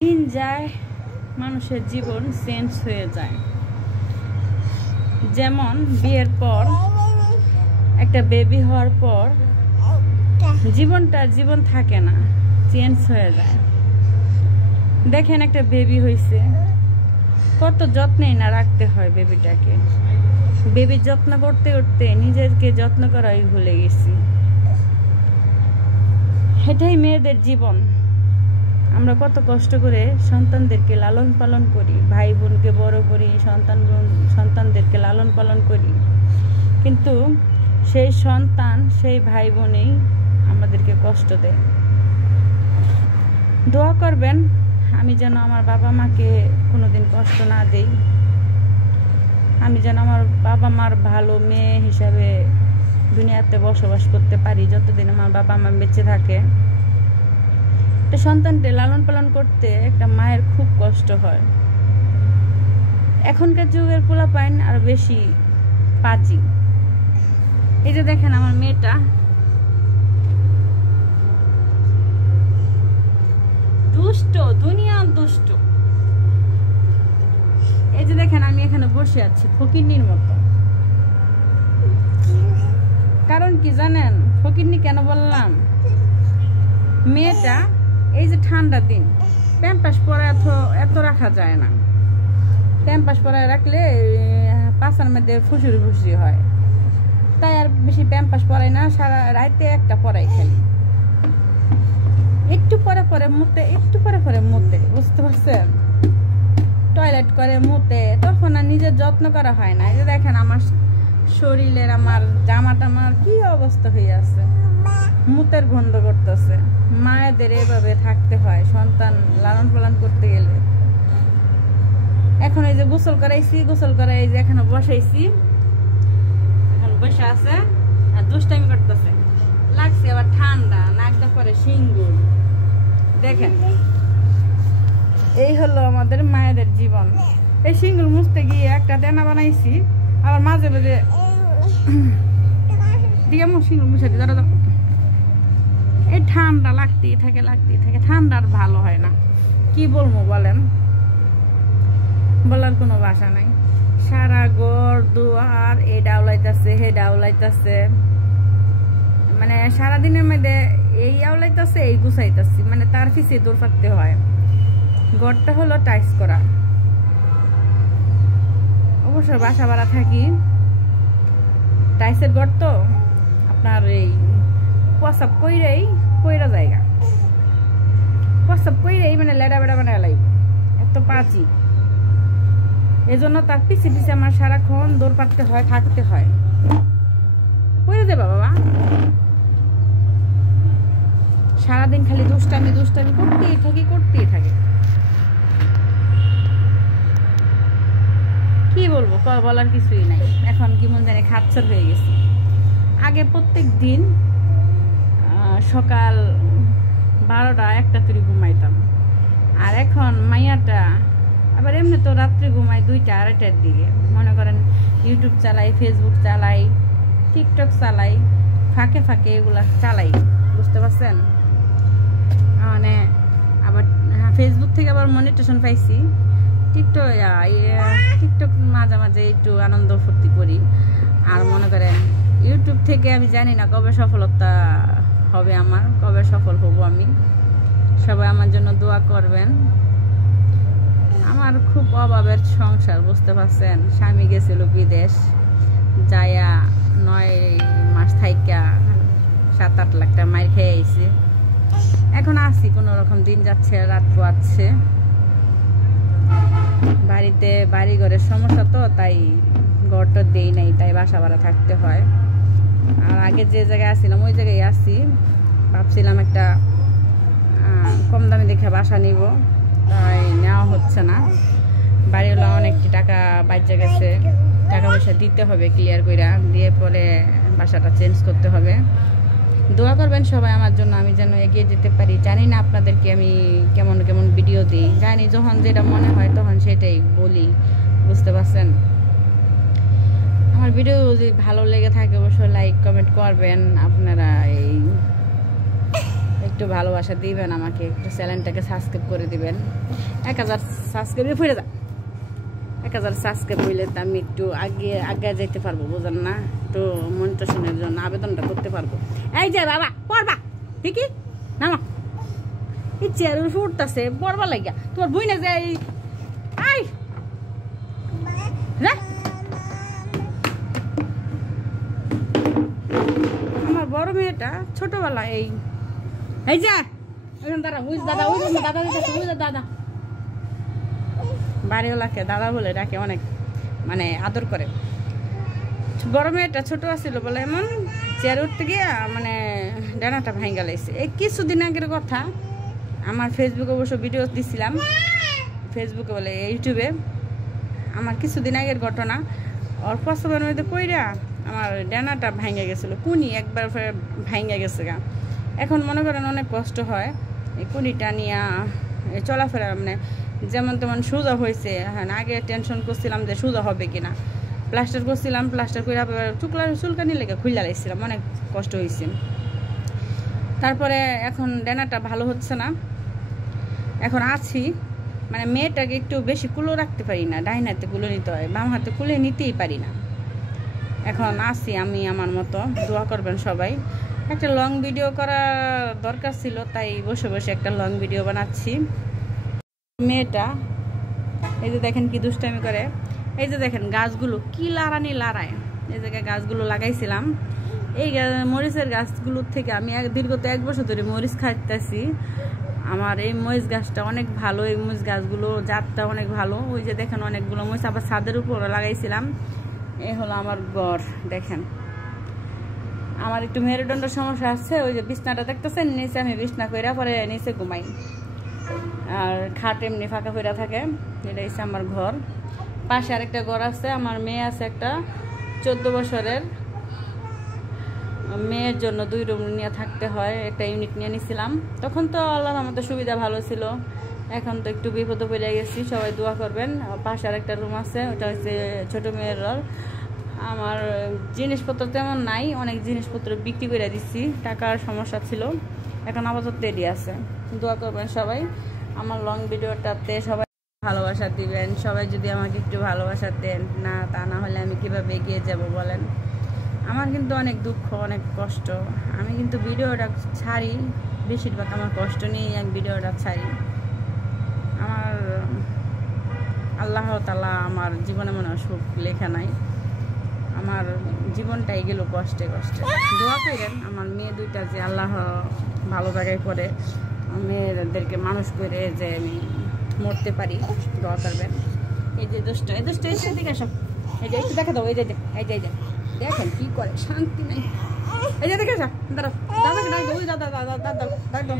দিন যায় মানুষের জীবন চেঞ্জ হয়ে যায়। যেমন বিয়ের পর একটা বেবি হওয়ার পর জীবন থাকে না, চেঞ্জ হয়ে যায়। দেখেন একটা বেবি হয়েছে, কত যত্নেই না রাখতে হয় বেবিটাকে। বেবির যত্ন করতে করতে নিজেকে যত্ন করাই ভুলে গেছি। এটাই মেয়েদের জীবন। আমরা কত কষ্ট করে সন্তানদেরকে লালন পালন করি, ভাই বোনকে বড় করি, সন্তানদেরকে লালন পালন করি, কিন্তু সেই সন্তান সেই ভাই বোনেই আমাদেরকে কষ্ট দেয়। দোয়া করবেন আমি যেন আমার বাবা মাকে কোনোদিন কষ্ট না দেই, আমি যেন আমার বাবা মার ভালো মেয়ে হিসাবে দুনিয়াতে বসবাস করতে পারি যতদিন আমার বাবা মা বেঁচে থাকে। একটা সন্তানকে লালন পালন করতে একটা মায়ের খুব কষ্ট হয়। এখনকার যুগের পোলাপাইন আর বেশি পাজি। এই যে দেখেন আমার মেয়েটা দুষ্ট, দুনিয়া দুষ্ট। এই যে দেখেন আমি এখানে বসে আছি ফকিন্নির মতো। কারণ কি জানেন ফকিন্নি কেন বললাম? মেয়েটা এই যে ঠান্ডা দিন প্যাম্পাস পরে এত রাখা যায় না। প্যাম্পাস পরায় রাখলে পাছার মধ্যে ফুসুরি ফুসুরি হয়, তাই আর বেশি প্যাম্পাস পরাই না। সারা রাতে একটা পরাই খালি, একটু পরে পরে মুতে, একটু পরে পরে মুতে, বুঝতে পারছেন? টয়লেট করে মুতে, তখন আর নিজের যত্ন করা হয় না। এই যে দেখেন আমার শরীরের আমার জামা টামার কি অবস্থা হয়ে আছে, মুতের গন্ধ করতেছে। মায়েদের এভাবে থাকতে হয় সন্তান লালন পালন করতে গেলে। এখন এই যে গোসল করাইছি, গোসল করাই যে এখানে বসাইছি, এখন বসে আছে আর দুষ্টামি করতেছে। লাগছে আবার ঠান্ডা, নাকটা পরে সিঙ্গুর। দেখেন এই হলো আমাদের মায়েদের জীবন। এই সিঙ্গুর মুছতে গিয়ে একটা দেনা বানাইছি, আবার মাঝে মাঝে দিয়ে সিঙ্গুর মুছে দিই। দাঁড়া, এই ঠান্ডা লাগতেই থাকে, ঠান্ডা আর ভালো হয় না। কি বলবো বলেন, বলার কোনো ভাষা নাই। সারা ঘর দুয়ার এই ডাউলাইতেছে, হে ডাউলাইতেছে, মানে সারাদিনের মধ্যে এই আউলাইতেছে, এই গুছাইতেছি, মানে তার পিছিয়ে দৌড় পাকতে হয়। ঘরটা হলো টাইস করা, অবশ্য বাসা ভাড়া থাকি। টাইসের ঘর তো আপনার এই প্রসাব কইরা জায়গা, প্রসাব কইরেই মানে লেডা বেড়া বানায় লাগবে, এত পাঁচি। এজন্য তার পিছিয়ে পিছিয়ে আমার সারাক্ষণ দৌড় পাকতে হয়, থাকতে হয়। কইরে দেবা বাবা, সারাদিন খালি দুষ্টামি করতেই থাকে। কি বলবো, বলার কিছুই নাই। এখন কি মন জানি খাচ্ছর হয়ে গেছে। আগে প্রত্যেক দিন সকাল 12টা-1টা তুই ঘুমাইতাম, আর এখন মাইয়াটা আবার এমনি তো রাত্রে ঘুমাই 2টা-2:30টার দিকে। মনে করেন ইউটিউব চালাই, ফেসবুক চালাই, টিকটক চালাই, ফাঁকে ফাঁকে এগুলা চালাই, বুঝতে পারছেন? মানে আবার ফেসবুক থেকে আবার মনিটেশন পাইছি। টিকটক মাঝে মাঝে একটু আনন্দ ফুর্তি করি। আর মনে করেন ইউটিউব থেকে আমি জানি না কবে সফলতা হবে আমার, কবে সফল হব আমি। সবাই আমার জন্য দোয়া করবেন। আমার খুব অভাবের সংসার, বুঝতে পারছেন? স্বামী গেছিল বিদেশ, যায়া 9 মাস থাইকা 7-8 লাখ টাকা মাইর খেয়ে আইছি। এখন আসি কোনো রকম, দিন যাচ্ছে, রাত পোয়াচ্ছে। বাড়িতে বাড়ি ঘরের সমস্যা তো, তাই ঘরটা দেই নাই, তাই বাসা ভাড়া থাকতে হয়। আর আগে যে জায়গায় আসছিলাম ওই জায়গায় আসি। ভাবছিলাম একটা কম দামে দেখে বাসা নিব, তাই নেওয়া হচ্ছে না। বাড়িওয়ালা অনেকটি টাকা বাজে গেছে, টাকা পয়সা দিতে হবে, ক্লিয়ার করে দিয়ে পরে বাসাটা চেঞ্জ করতে হবে। দোয়া করবেন সবাই আমার জন্য, আমি যেন এগিয়ে যেতে পারি। জানি না আপনাদেরকে আমি কেমন কেমন ভিডিও দিই, জানি যখন যেটা মনে হয় তখন সেটাই বলি, বুঝতে পারছেন? আমার ভিডিও যদি ভালো লেগে থাকে অবশ্যই লাইক কমেন্ট করবেন। আপনারা এই একটু ভালোবাসা দিবেন আমাকে, একটু চ্যানেলটাকে সাবস্ক্রাইব করে দিবেন। 1000 সাবস্ক্রাইবে ফিরে যা, 1000 সাবস্ক্রাইব হইলে তো আমি একটু আগে যেতে পারবো, বুঝেন না? তো মনিটেশনের জন্য আবেদনটা করতে পারবো। এই যে বাবা পড়বা ঠিকই নামা, এই চেয়ারের উপর উঠতেছে পড়বা লাগিয়া, তোমার বই না যাই আই আমার বড় মেয়েটা ছোটবেলা এই যে দাদা বুঝ দাদা ওই দাদা বুঝ দাদা বাড়িওয়ালাকে দাদা বলে ডাকে, অনেক মানে আদর করে। বড় মেয়েটা ছোট আছিল বলে এমন চেয়ার উঠতে গিয়া মানে ডানাটা ভাঙ্গা লাইছে। এই কিছুদিন আগের কথা, আমার ফেসবুকে অবশ্য ভিডিও দিছিলাম, ফেসবুকে বলে ইউটিউবে, আমার কিছুদিন আগের ঘটনা। ওর প্রসবের মধ্যে পইরা আমার ডানাটা ভাঙ্গা গেছিলো, কুনি একবার ভাঙ্গা গেছে গা। এখন মনে করেন অনেক কষ্ট হয় এই কুনিটা নিয়ে চলাফেরা, মানে যেমন তেমন সোজা হয়েছে। হ্যাঁ, আগে টেনশন করছিলাম যে সোজা হবে কিনা, প্লাস্টার করছিলাম, প্লাস্টার করে চুলকানি লেগে খুললা লাইছিলাম, অনেক কষ্ট হয়েছে। তারপরে এখন ডানাটা ভালো হচ্ছে না, এখন আছি মানে মেয়েটাকে একটু বেশি কুলো রাখতে পারি না, ডাইন হাতে কুলো নিতে হয়, বাম হাতে কুলে নিতেই পারি না। এখন আছি আমি আমার মতো, দোয়া করবেন সবাই। একটা লং ভিডিও করা দরকার ছিল, তাই বসে বসে একটা লং ভিডিও বানাচ্ছি। মেয়েটা এই যে দেখেন কি দুষ্টামি করে, এই যে দেখেন গাছগুলো কি লাড়ায়, এই জায়গায় গাছগুলো লাগাইছিলাম। এই মরিচের গাছগুলোর থেকে আমি দীর্ঘত 1 বছর ধরে মরিচ খাইতেছি। আমার এই মরিচ গাছটা অনেক ভালো, এই মরিচ গাছগুলো জাতটা অনেক ভালো। ওই যে দেখেন অনেকগুলো মরিচ আবার ছাদের উপর লাগাইছিলাম। এই হলো আমার ঘর, দেখেন আমার একটু মেরুদণ্ডের সমস্যা আছে। ওই যে বিছনাটা দেখতেছেন, নিচে আমি বিছনা কইরা পরে নিচে ঘুমাই, আর খাট এমনি ফাঁকা কইরা থাকে। এটা হচ্ছে আমার ঘর। পাশে আরেকটা ঘর আছে, আমার মেয়ে আছে একটা 14 বছরের মেয়ের জন্য 2 রুম নিয়ে থাকতে হয়, একটা ইউনিট নিয়ে নিছিলাম। তখন তো আল্লাহর রহমতে সুবিধা ভালো ছিল, এখন তো একটু বিপদে পড়ে গেছি, সবাই দোয়া করবেন। পাশে আরেকটা রুম আছে, ওটা হচ্ছে ছোট মেয়ের রল। আমার জিনিসপত্র তেমন নাই, অনেক জিনিসপত্র বিক্রি করে দিচ্ছি, টাকার সমস্যা ছিল, এখন আপাতত রেডি আছে। দোয়া করবেন সবাই। আমার লং ভিডিওটাতে সবাই ভালোবাসা দিবেন, সবাই যদি আমাকে একটু ভালোবাসা দেন, না তা না হলে আমি কিভাবে এগিয়ে যাব বলেন। আমার কিন্তু অনেক দুঃখ, অনেক কষ্ট, আমি কিন্তু ভিডিওটা ছাড়ি, বেশিরভাগ আমার কষ্ট নিয়েই আমি ভিডিওটা ছাড়ি। আমার আল্লাহ তাআলা আমার জীবনে মনে হয় সুখ লেখা নাই, আমার জীবনটাই গেল কষ্টে কষ্টে। দোয়া করেন আমার মেয়ে 2টা যে আল্লাহ ভালো জায়গায় করে, মেয়েদেরকে মানুষ করে যে আমি মরতে পারি, দোয়া করবেন। এই যে দোষটা এসে দিকে সব, এই যে একটু দেখা দাও, এই যে দেখেন কি করে, শান্তি নেই। এই যে দেখে দাদা দাদা দাদা দাদা দাদা দাদা